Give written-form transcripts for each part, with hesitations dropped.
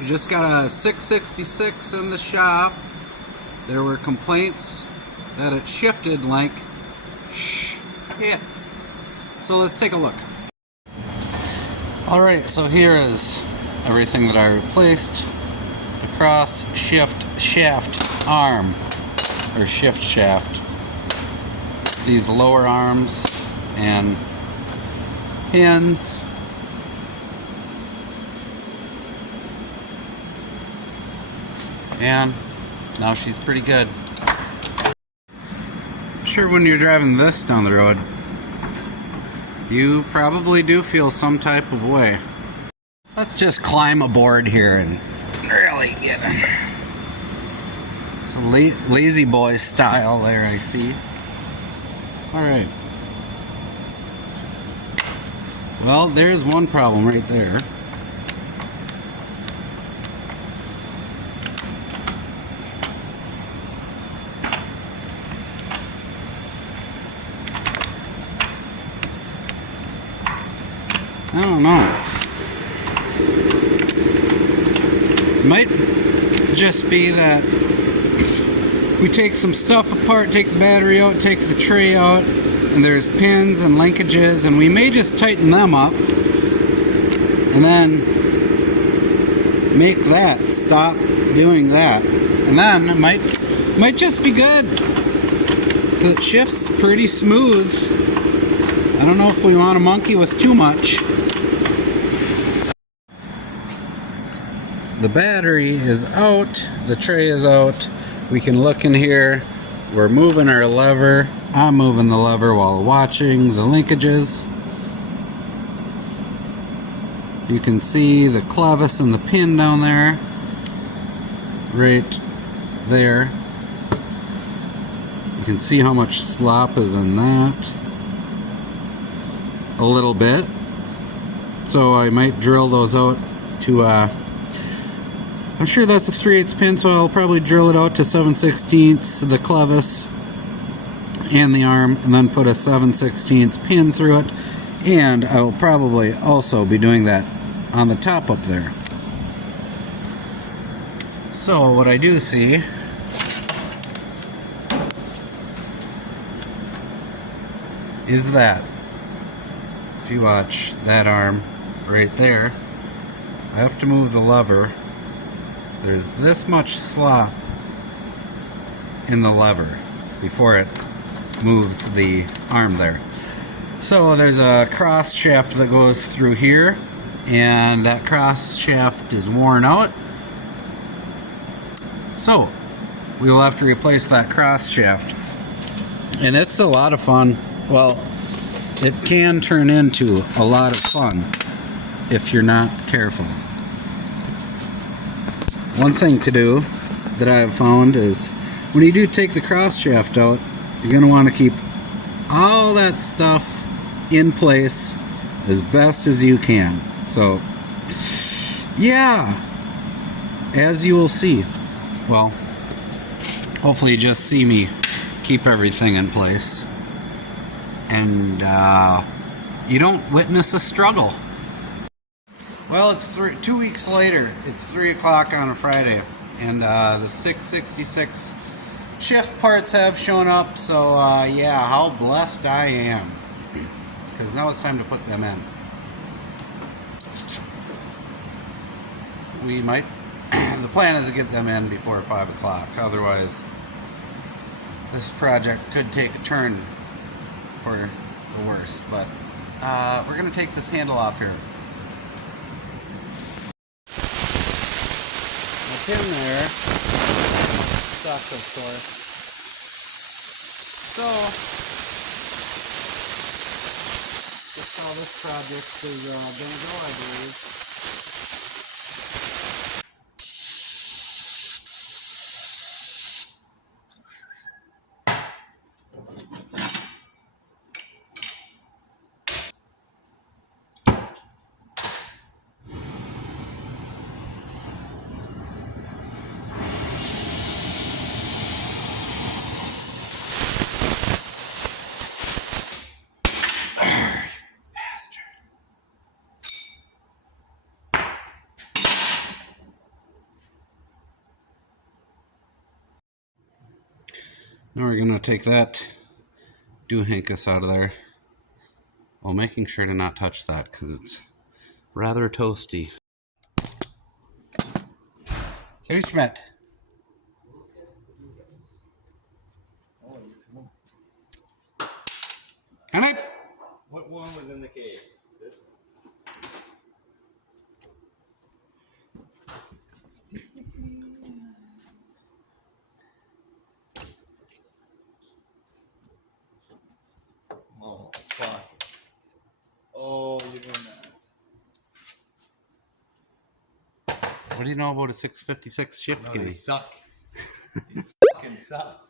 We just got a 666 in the shop. There were complaints that it shifted like shit. So let's take a look. Alright, so here is everything that I replaced. The cross shift shaft arm, or shift shaft. These lower arms and pins. And now she's pretty good. I'm sure when you're driving this down the road, you probably do feel some type of way. Let's just climb aboard here and really get it. It's a lazy boy style there, I see. Alright. Well, there's one problem right there. I don't know. Might just be that we take some stuff apart, take the battery out, takes the tray out, and there's pins and linkages, and we may just tighten them up and then make that stop doing that, and then it might just be good. It shifts pretty smooth. I don't know if we want to monkey with too much. The battery is out, the tray is out. We can look in here. We're moving our lever. I'm moving the lever while watching the linkages. You can see the clevis and the pin down there. Right there. You can see how much slop is in that. A little bit. So I might drill those out to I'm sure that's a 3/8 pin, so I'll probably drill it out to 7/16 the clevis and the arm, and then put a 7/16 pin through it, and I'll probably also be doing that on the top up there. So what I do see is that if you watch that arm right there, I have to move the lever. There's this much slop in the lever before it moves the arm there. So there's a cross shaft that goes through here, and that cross shaft is worn out. So we will have to replace that cross shaft. And it's a lot of fun. Well, it can turn into a lot of fun if you're not careful. One thing to do that I have found is when you do take the cross shaft out, you're going to want to keep all that stuff in place as best as you can. So, yeah, as you will see. Well, hopefully you just see me keep everything in place, and you don't witness a struggle. Well, it's 2 weeks later. It's 3 o'clock on a Friday, and the 666 shift parts have shown up. So yeah, how blessed I am, because now it's time to put them in. We might the plan is to get them in before 5 o'clock. Otherwise, this project could take a turn for the worse. But we're going to take this handle off here. The pin there stuck, of course. So that's how this project is going to go, I believe. Now we're going to take that doohinkus out of there while making sure to not touch that because it's rather toasty. Hey, Schmidt. Can I? What one was in the case? This one. Oh, fuck. Oh, you're doing that. What do you know about a 656 shift No, key? you suck. You fucking suck.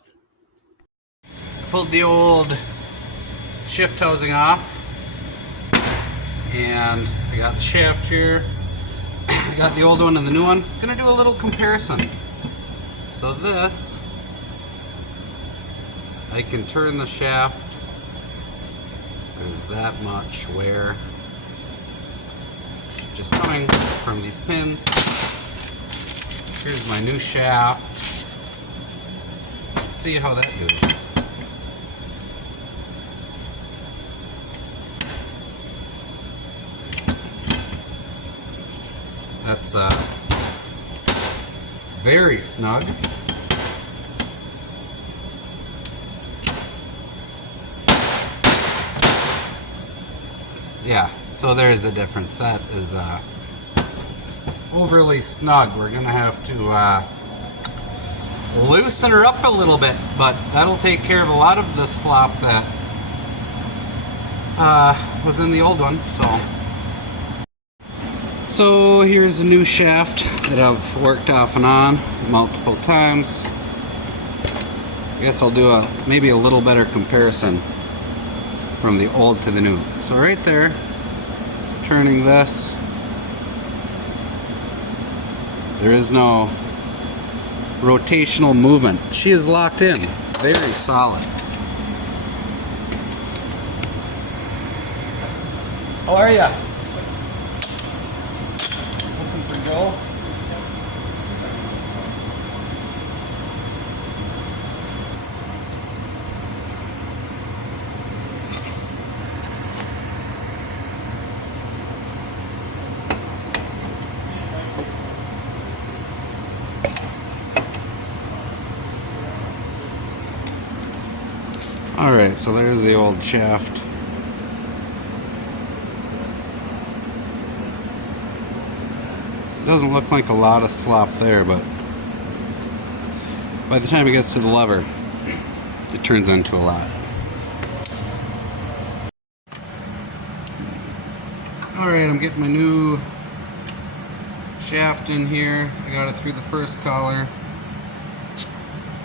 Pulled the old shift housing off, and I got the shaft here. I got the old one and the new one. Gonna do a little comparison. So this, I can turn the shaft. There's that much wear just coming from these pins. Here's my new shaft. Let's see how that goes. That's very snug. Yeah, so there is a difference. That is overly snug. We're gonna have to loosen her up a little bit, but that'll take care of a lot of the slop that was in the old one. So here's a new shaft that I've worked off and on multiple times. I guess I'll do maybe a little better comparison from the old to the new. So right there, turning this, there is no rotational movement. She is locked in, very solid. How are ya? Looking for Joe? Alright, so there's the old shaft. Doesn't look like a lot of slop there, but by the time it gets to the lever, it turns into a lot. Alright, I'm getting my new shaft in here. I got it through the first collar.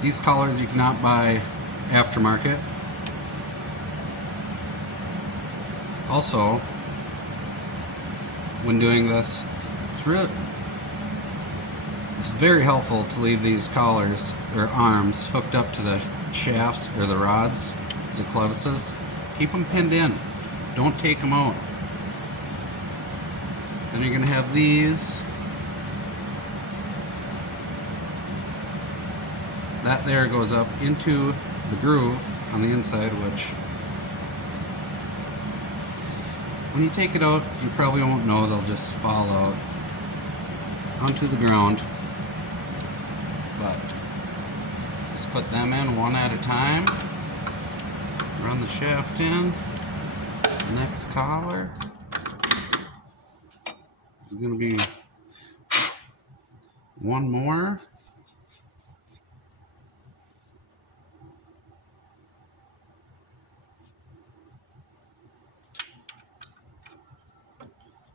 These collars you cannot buy aftermarket. Also, when doing this, it's very helpful to leave these collars or arms hooked up to the shafts or the rods, the clevises. Keep them pinned in. Don't take them out. Then you're going to have these. That there goes up into the groove on the inside, which when you take it out, you probably won't know. They'll just fall out onto the ground. But just put them in one at a time. Run the shaft in. The next collar is going to be one more.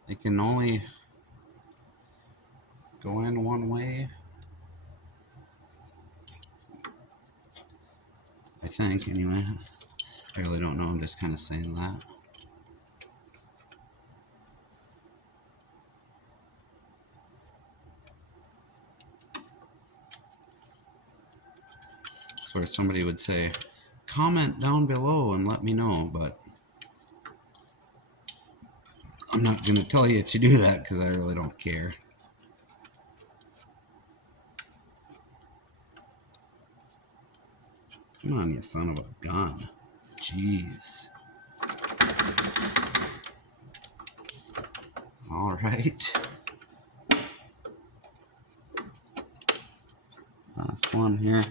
It can only go in one way, I think, anyway. I really don't know, I'm just kind of saying that. That's where somebody would say, comment down below and let me know, but I'm not going to tell you to do that because I really don't care. Come on, you son of a gun. Jeez. All right. Last one here.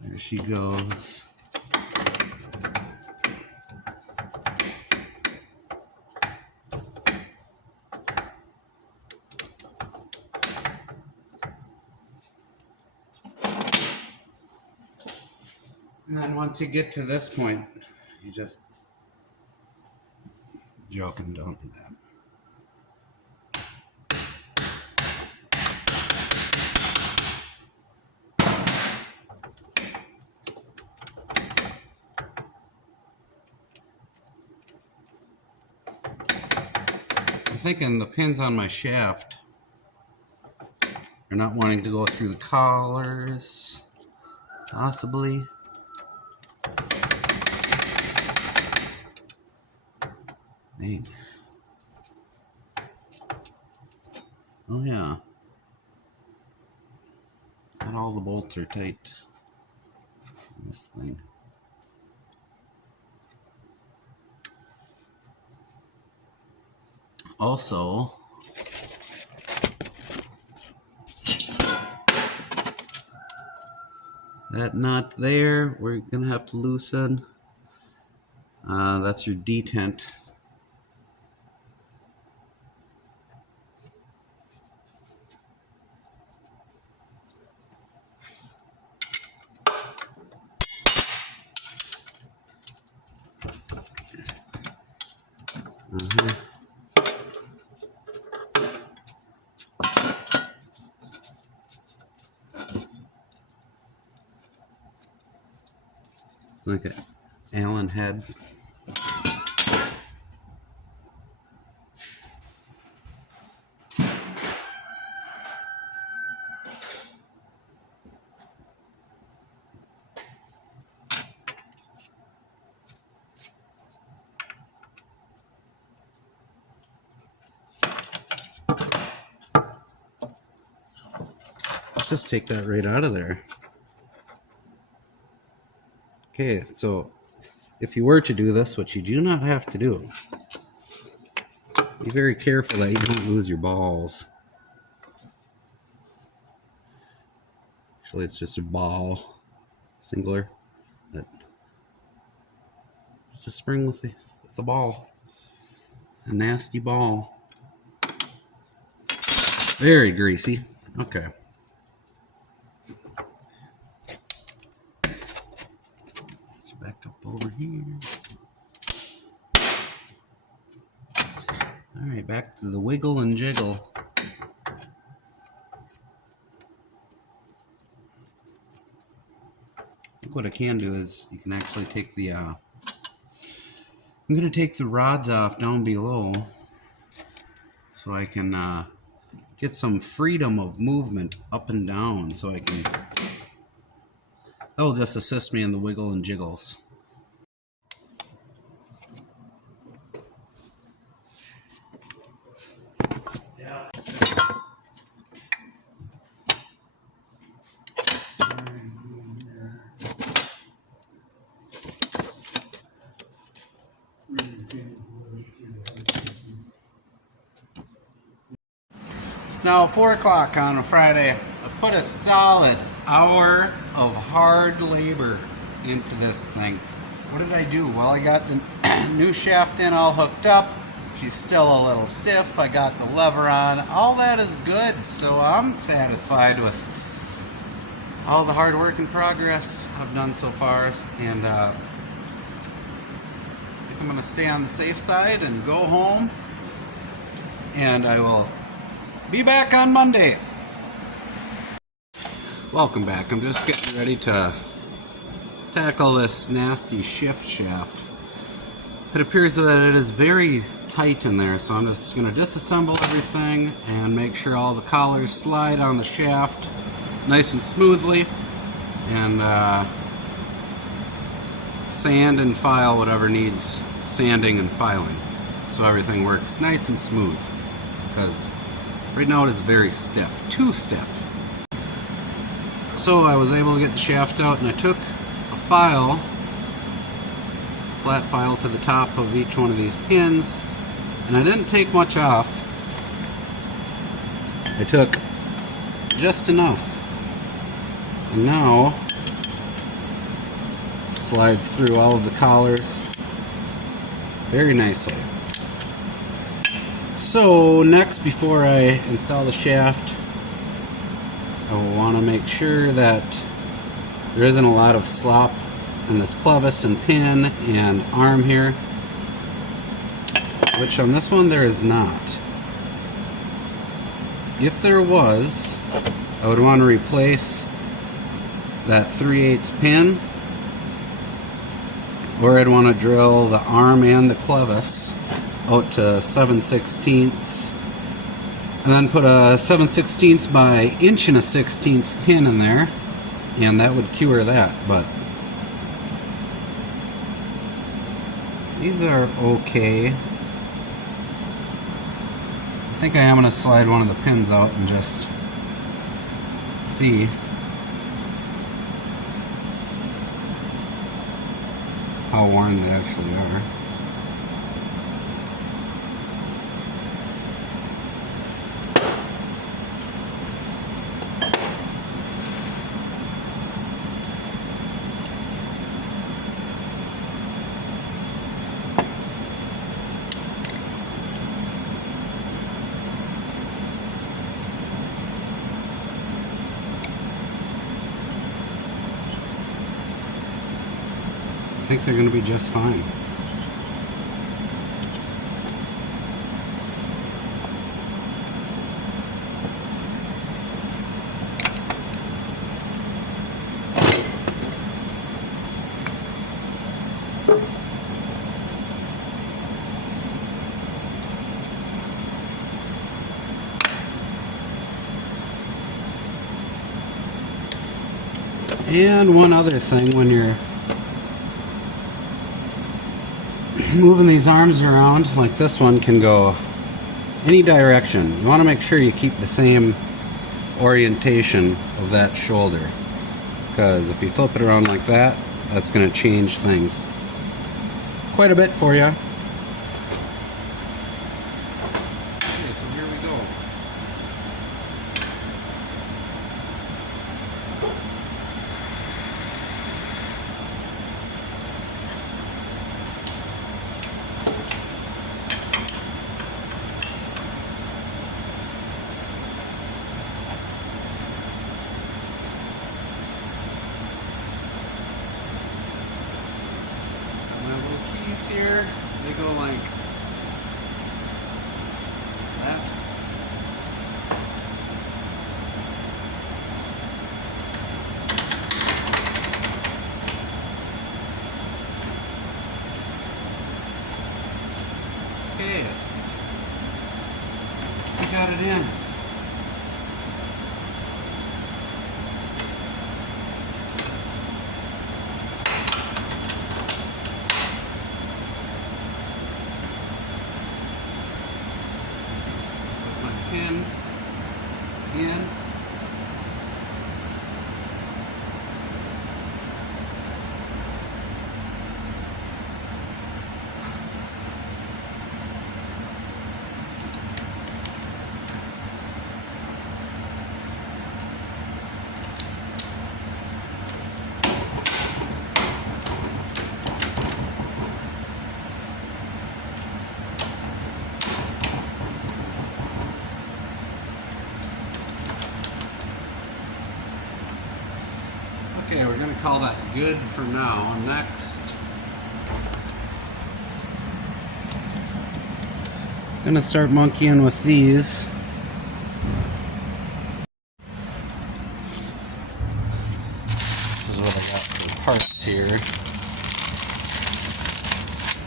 There she goes. And then once you get to this point, you just joking, don't do that. I'm thinking the pins on my shaft are not wanting to go through the collars, possibly. Dang. Oh yeah. Not all the bolts are tight in this thing. Also, that nut there, we're gonna have to loosen. That's your detent. It's like an Allen head. Let's just take that right out of there. Okay, so if you were to do this, which you do not have to do, be very careful that you don't lose your balls. Actually, it's just a ball, singular. But it's a spring with the ball. A nasty ball. Very greasy. Okay. Let's back up over here. Alright, back to the wiggle and jiggle. I think what I can do is you can actually take the I'm going to take the rods off down below so I can get some freedom of movement up and down, so I can, that'll just assist me in the wiggle and jiggles. It's now 4 o'clock on a Friday. I put a solid hour of hard labor into this thing. What did I do? Well, I got the new shaft in all hooked up. She's still a little stiff. I got the lever on. All that is good, so I'm satisfied with all the hard work and progress I've done so far. And I think I'm going to stay on the safe side and go home. And I will be back on Monday. Welcome back. I'm just getting ready to tackle this nasty shift shaft. It appears that it is very tight in there, so I'm just going to disassemble everything and make sure all the collars slide on the shaft nice and smoothly, and sand and file whatever needs sanding and filing so everything works nice and smooth. because right now it is very stiff, too stiff. So I was able to get the shaft out, and I took a file, flat file to the top of each one of these pins, and I didn't take much off. I took just enough, and now slides through all of the collars very nicely. So next, before I install the shaft, I want to make sure that there isn't a lot of slop in this clevis and pin and arm here, which on this one there is not. If there was, I would want to replace that 3/8 pin, or I'd want to drill the arm and the clevis out to 7/16, and then put a 7/16 by 1.16" pin in there, and that would cure that. But these are okay. I think I am going to slide one of the pins out and just see how worn they actually are. I think they're going to be just fine. And one other thing, when you're moving these arms around, like this one can go any direction. You want to make sure you keep the same orientation of that shoulder, because if you flip it around like that, that's going to change things quite a bit for you. Okay, so here we go. Here, they go like that. Okay, we got it in. Pin in. Okay, we're going to call that good for now. Next, I'm going to start monkeying with these. This is what I got for the parts here.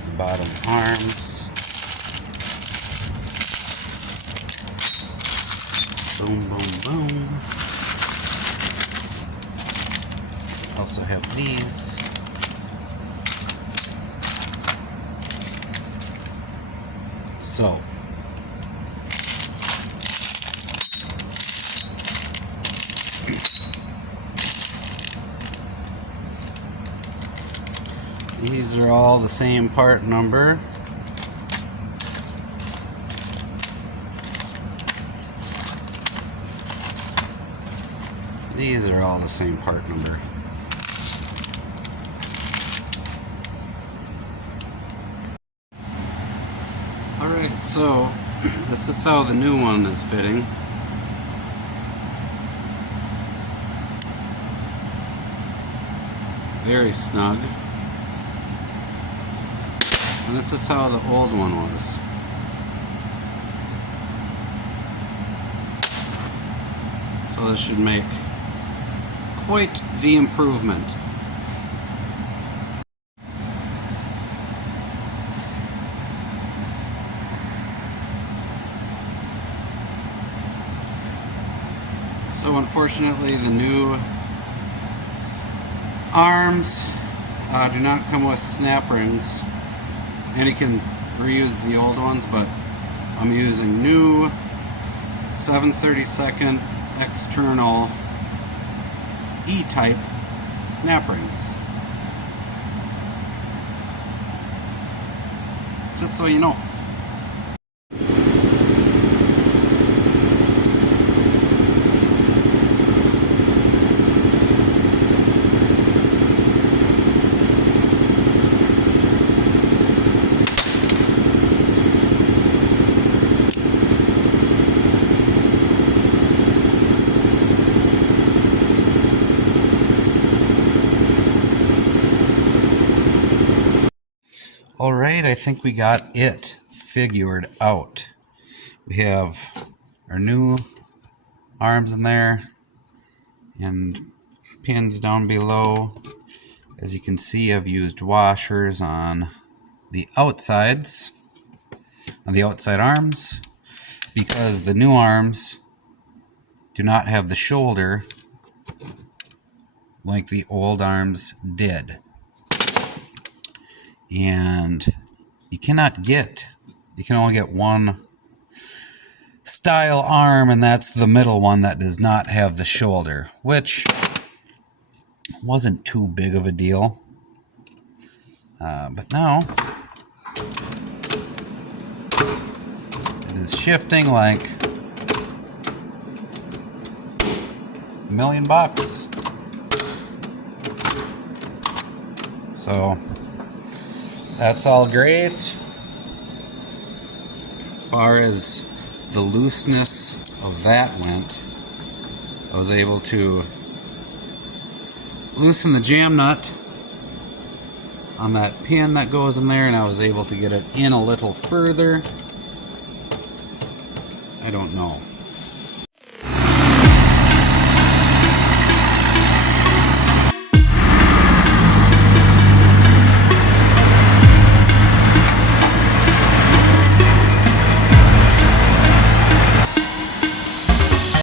The bottom arms. Boom, boom, boom. Also have these. So These are all the same part number. These are all the same part number. Alright, so this is how the new one is fitting. Very snug. And this is how the old one was. So this should make quite the improvement. So unfortunately the new arms do not come with snap rings, and you can reuse the old ones, but I'm using new 7/32 external E-type snap rings. Just so you know. Alright, I think we got it figured out. We have our new arms in there and pins down below. As you can see, I've used washers on the outsides, on the outside arms, because the new arms do not have the shoulder like the old arms did. And you can only get one style arm, and that's the middle one that does not have the shoulder, which wasn't too big of a deal. But now it is shifting like $1,000,000. So that's all great. As far as the looseness of that went, I was able to loosen the jam nut on that pin that goes in there, and I was able to get it in a little further. I don't know.